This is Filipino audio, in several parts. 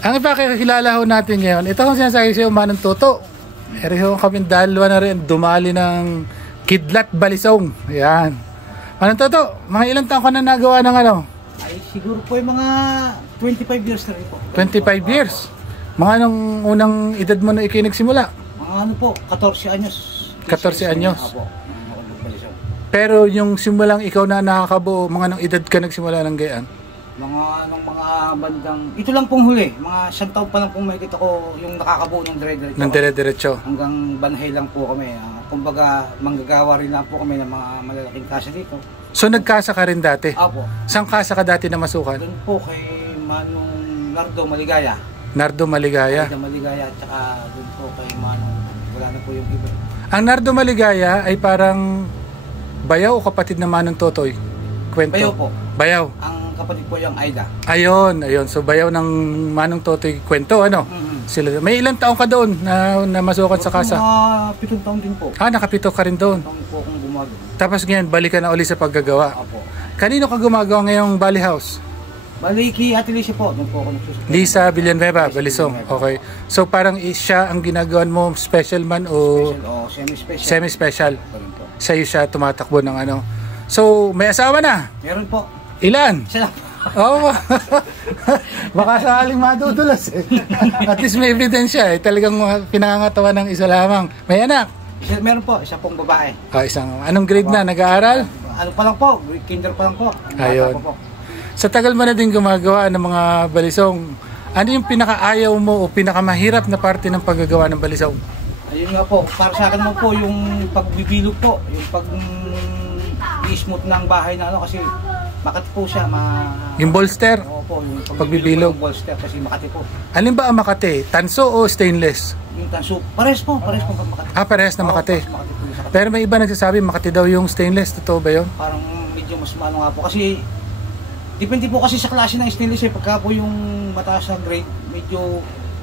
Ang ipakikilala ho natin ngayon, ito kung sinasabi sa'yo, Manong Toto. Meron kami dalawa na rin, dumali ng Kidlat Balisong. Ayan. Manong Toto, mga ilang taon ka na nagawa ng ano? Ay, siguro po yung mga 25 years na rin po. 25 years? Mga anong unang edad mo na ikinagsimula? Mga ano po, 14 anyos. 14 anyos? Apo. Pero yung simulang ikaw na nakakabuo, mga anong edad ka nagsimula ng gayaan? Mga bandang, ito lang pong huli, mga 100 taon pa lang pong makikita ko yung nakakabuo ng dire-diretso. Ng dire-diretso? Hanggang banhay lang po kami. Kumbaga, manggagawa rin lang po kami ng mga malalaking kasa dito. So nagkasa ka rin dati? Opo. Saan kasa ka dati na masukan? Doon po kay Manong Nardo Maligaya. Nardo Maligaya? Nardo Maligaya, at saka doon po kay Manong, wala na po yung iba. Ang Nardo Maligaya ay parang bayaw o kapatid na Manong Totoy? Kwento? Bayaw po. Bayaw? Ang kapatid po yung Aida. Ayun. So bayaw ng Manong Totoy kwento, ano? Sila, may ilang taong ka doon na masukan sa kasa? Mga 7 taon din po. Nakapito ka rin doon. 7 taon po akong gumagawa. Tapos ngayon, balik ka na uli sa paggagawa. Opo. Kanino ka gumagawa ngayong Bali House? Bali kay Ate Lisa po. Doon po ako nagsusunod. Lisa Villanueva, Balisong. Okay. So parang siya ang ginagawan mo, special man o Special o semi-special. semi-special? Ganun po. Sa'yo siya tumatakbo ng ano. So, may asawa na? Meron po. Ilan? Isa lang. Oo. Baka sakaling madudulas eh. At least may ebidensya eh. Talagang pinangangatawa ng isa lamang. May anak? Meron po. Isa pong babae. Anong grade na? Nag-aaral? Ano pa lang po? Kinder pa lang po. Ayun. Po. Sa tagal mo na din gumagawa ng mga balisong, ano yung pinakaayaw mo o pinakamahirap na parte ng paggagawa ng balisong? Ayun nga po. Para sa akin naman po, yung pagbibilog po. Yung pag-i-smooth ng bahay na ano kasi makati po siya. Yung bolster? Oo po. Yung pagbibilog? Yung bolster kasi makati po. Alin ba ang Makati? Tanso o stainless? Yung tanso. Pares po. Pares po Makati. Parehas na Makati. Makati po sa Pero may iba nagsasabi Makati daw yung stainless. Totoo ba yun? parang medyo mas maano nga po kasi depende po kasi sa klase ng stainless eh. Pagka po yung mataas na grade medyo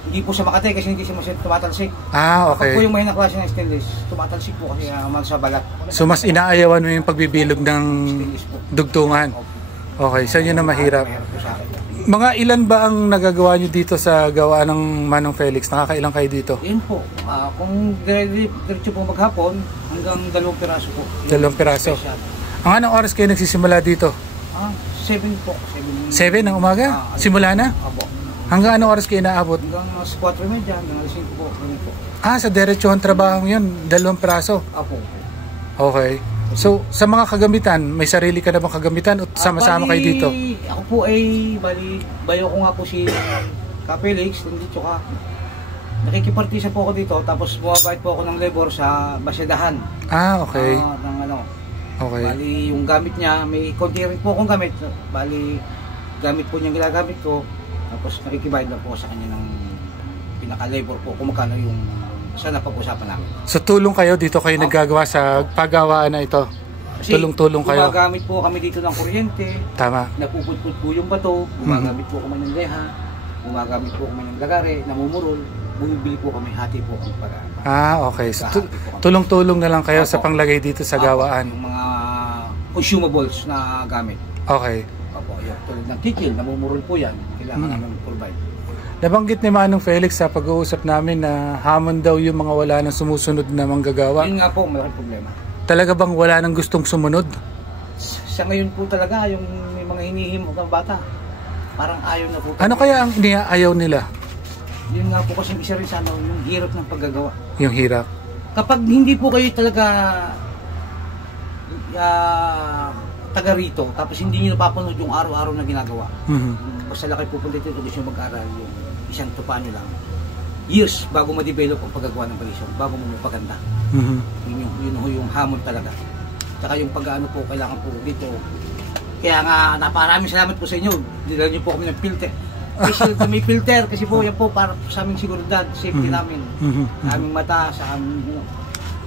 hindi po siya Makati kasi hindi siya masyadong tumatalsik. Okay. Pag po yung mahina klase ng stainless tumatalsik po kasi sa balat. So mas inaayawan mo yung pagbibilog ng dugtungan? Okay, saan yun na mahirap? Mahirap po sa akin. Mga ilan ba ang nagagawa nyo dito sa gawa ng Manong Felix? Nakakailang kayo dito? Yun po, kung diretso po maghapon hanggang 2 piraso po. 2 piraso. Special. Ang anong oras kayo nagsisimula dito? 7 po. 7 ng umaga? Simula na? Opo. Hanggang anong oras kayo naabot? Hanggang 4:30 hanggang 5 po. Po. Sa diretsuhang trabaho yun, 2 piraso? Opo. Okay. So, sa mga kagamitan, may sarili ka na bang kagamitan o sama-sama kayo dito? Ako po ay, bayo ko nga po si Kapelix, dito ka. Nakikipartisa po ako dito, tapos bumabayad po ako ng labor sa basyadahan. Okay. Ng ano. Okay. Bali, yung gamit niya, may konti rin po akong gamit. Bali, gamit po niya ginagamit ko, tapos nakikibayad lang po sa kanya ng pinaka-labor po, kung magkano yung sa napag-usapan namin. So tulong kayo dito kayo naggagawa sa paggawaan na ito? Tulong-tulong kayo? Gumagamit po kami dito ng kuryente. Tama. Napupudpud po yung bato. Gumagamit po kami ng leha. Gumagamit po kami ng lagare, namumurol. Bumibili po kami, hati po kami para. Okay. So tulong-tulong na lang kayo sa panglagay dito sa gawaan? Yung mga consumables na gamit. Okay. Opo, yung tulad ng kikil, namumurol po yan. Kailangan namin provide. Nabanggit ni Manong Felix sa pag-uusap namin na hamon daw yung mga wala nang sumusunod na manggagawa. Yun nga po, malaking problema. Talaga bang wala nang gustong sumunod? Sa ngayon po talaga, yung may mga hinihimok ng bata, parang ayaw na po. Ano kaya ang iniaayaw nila? Yun nga po kasi isa rin sa ano, yung hirap ng paggagawa. Yung hirap? Kapag hindi po kayo talaga taga rito, tapos hindi nyo napapanood yung araw-araw na ginagawa. Basta laki pupunta dito gusto nyo mag-aral yung isang tupa nyo lang. Years bago ma-develop ang paggagawa ng balisong, bago mo mapaganda. Yun yung hamon talaga. Tsaka yung pag-ano po, kailangan po dito. Kaya nga, naparaming salamat po sa inyo. Dinala nyo po kami ng filter. Special na may filter kasi po yan po para sa aming seguridad, safety namin. Sa aming mata, sa aming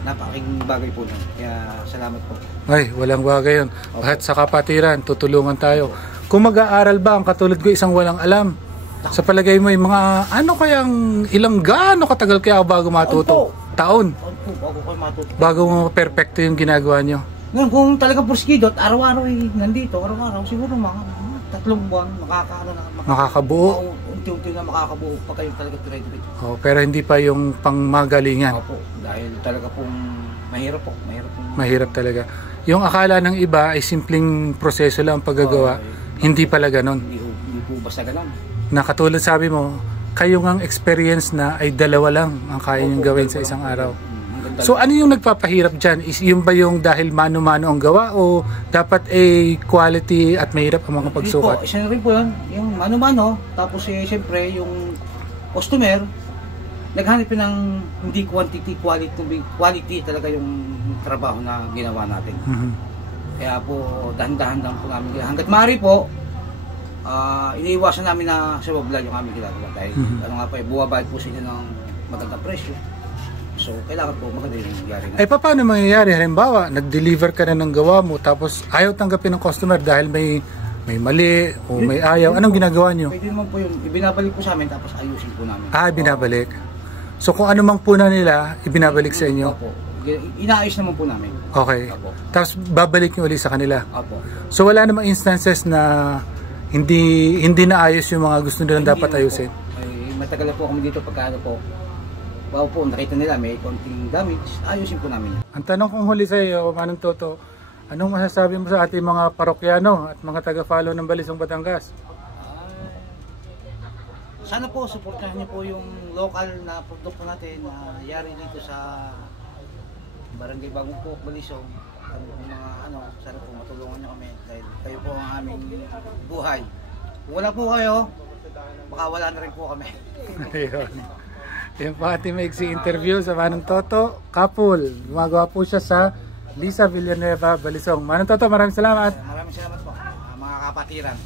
napakaking bagay po nun. Kaya salamat po. Ay, walang bagay yun. At sa kapatiran, tutulungan tayo. Kung mag-aaral ba, ang katulad ko isang walang alam, sa palagay mo yung mga ano kayang gaano katagal kaya bago matuto? Taon? Bago kayo matuto. Bago mo perfecto yung ginagawa nyo? Ngayon, kung talagang porskidot, araw-araw nandito, araw-araw, siguro mga 3 buwan, makakabuo. unti-unti na makakabuo pa kayo talaga dire-diretso. Oh, pero hindi pa yung pangmagalingan. Opo, dahil talaga pong mahirap po. Mahirap talaga. Yung akala ng iba ay simpleng proseso lang ang paggagawa, hindi pala ganon. Hindi po basta ganun. Na katulad sabi mo, kayo ngang experience na ay dalawa lang ang kaya niyong gawin sa isang araw. So ano yung nagpapahirap dyan? Is yung ba yung dahil mano-mano ang gawa o dapat quality at mahirap ang mga pagsukat? Hindi po, isa na rin po yun. Yung mano-mano, tapos siyempre yung customer, naghanap ng hindi quantity, quality talaga yung trabaho na ginawa natin. Kaya po, dahan-dahan lang po namin ginawa. Hanggat maaari po, iniiwasan namin na sa vlog yung aming ginagawa. Dahil ano nga po, buwabayad po sila ng magandang presyo. So, kailangan po maganda yung nangyari na. Ay, paano mangyayari? Halimbawa, nag-deliver ka na ng gawa mo, tapos ayaw tanggapin ng customer dahil may mali o may ayaw. Anong ginagawa nyo? Pwede naman po yun. Ibinabalik po sa amin, tapos ayusin po namin. Binabalik. So, kung ano mang puna nila, ibinabalik sa inyo? Opo. Inaayos naman po namin. Okay. Opo. Tapos, babalik nyo ulit sa kanila? Opo. So, wala namang instances na hindi naayos yung mga gusto nilang dapat ayusin? Ay, matagal na po kami dito pagka po. Bago po, nakita nila may konting damage, ayusin po namin. Ang tanong kong huli sa iyo, Manong Toto, anong masasabi mo sa ating mga parokyano at mga taga-follow ng Balisong Batangas? Sana po, supportahan niyo po yung local na produkto natin na yari dito sa Barangay Bagong Pok, Balisong. Sana po matulungan niyo kami dahil kayo po ang aming buhay. Kung wala po kayo, baka wala na rin po kami. Ayun. Yung po ating maiksi interview sa Manong Toto Kapul. Gumagawa po siya sa Lisa Villanueva, Balisong. Manong Toto, maraming salamat. Maraming salamat po, mga kapatiran.